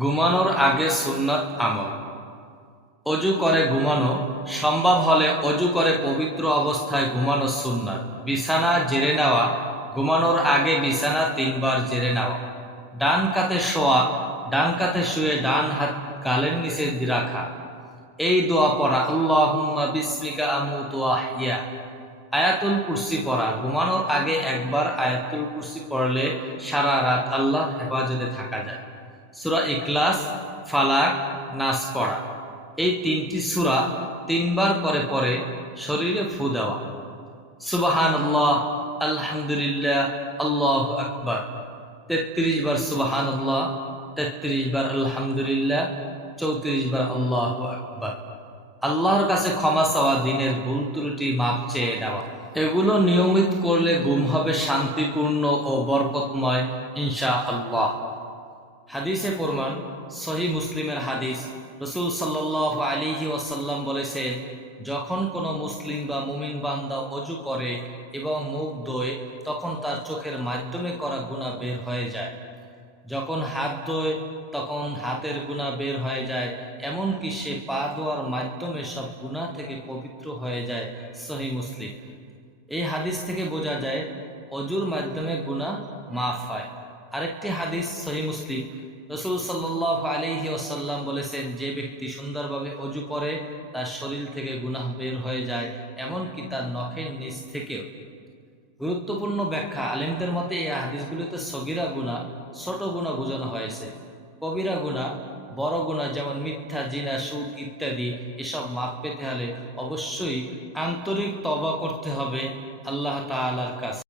ঘুমানোর আগে সুন্নাত আমল। অজু করে ঘুমানো, সম্ভব হলে অজু করে পবিত্র অবস্থায় ঘুমানো সুন্নাত। বিছানা ঝেড়ে নেওয়া, ঘুমানোর আগে বিছানা 3 বার ঝেড়ে নেওয়া। ডান কাতে শোয়া, ডান কাতে শুয়ে ডান হাত গালের নিচে রাখা। এই দোয়া পড়া, আল্লাহুম্মা বিসমিকা আমুতু ওয়া আহইয়া। আয়াতুল কুরসি পড়া, ঘুমানোর আগে একবার আয়াতুল কুরসি পড়লে সারা রাত আল্লাহর হেফাজতে থাকা যায়। সূরা ইখলাস, ফালাক, নাস পড়া। এই 3টি সূরা 3 বার করে পরে শরীরে ফু দেওয়া। সুবহানাল্লাহ, আলহামদুলিল্লাহ, আল্লাহু আকবার। 33 বার সুবহানাল্লাহ, 33 বার আলহামদুলিল্লাহ, 34 বার আল্লাহু আকবার। আল্লাহর কাছে ক্ষমা চাওয়া, দিনের ভুল ত্রুটি মাপ চেয়ে নেওয়া। এগুলো নিয়মিত করলে ঘুম হবে শান্তিপূর্ণ ও বরকতময় ইনশাআল্লাহ। হাদিসে প্রমাণ, সহিহ মুসলিমের হাদিস। রাসূল সাল্লাল্লাহু আলাইহি ওয়াসাল্লাম বলেছেন, যখন কোনো মুসলিম বা মুমিন বান্দা অজু করে এবং মুখ ধোয়, তখন তার চোখের মাধ্যমে করা গুনাহ বের হয়ে যায়। যখন হাত ধোয় তখন হাতের গুনাহ বের হয়ে যায়, এমনকি সে পা ধোয়ার মাধ্যমে সব গুনাহ থেকে পবিত্র হয়ে যায়। সহিহ মুসলিম। এই হাদিস থেকে বোঝা যায় অজুর মাধ্যমে গুনাহ মাফ হয়। আরেকটি হাদিস সহিহ মুসলিম। রাসূল সাল্লাল্লাহু আলাইহি ওয়াসাল্লাম বলেছেন, যে ব্যক্তি সুন্দরভাবে অজু করে তার শরীর থেকে গুনাহ বের হয়ে যায়, এমনকি তার নখের নিচ থেকেও। গুরুত্বপূর্ণ ব্যাখ্যা, আলেমদের মতে এই হাদিসগুলোতে সগীরা গুনাহ, ছোট গুনাহ বোঝানো হয়েছে। কবিরা গুনাহ, বড় গুনাহ যেমন মিথ্যা, জিনা, সুদ ইত্যাদি, এসব মাপ পেতে হলে অবশ্যই আন্তরিক তওবা করতে হবে আল্লাহ তাআলার কাছে।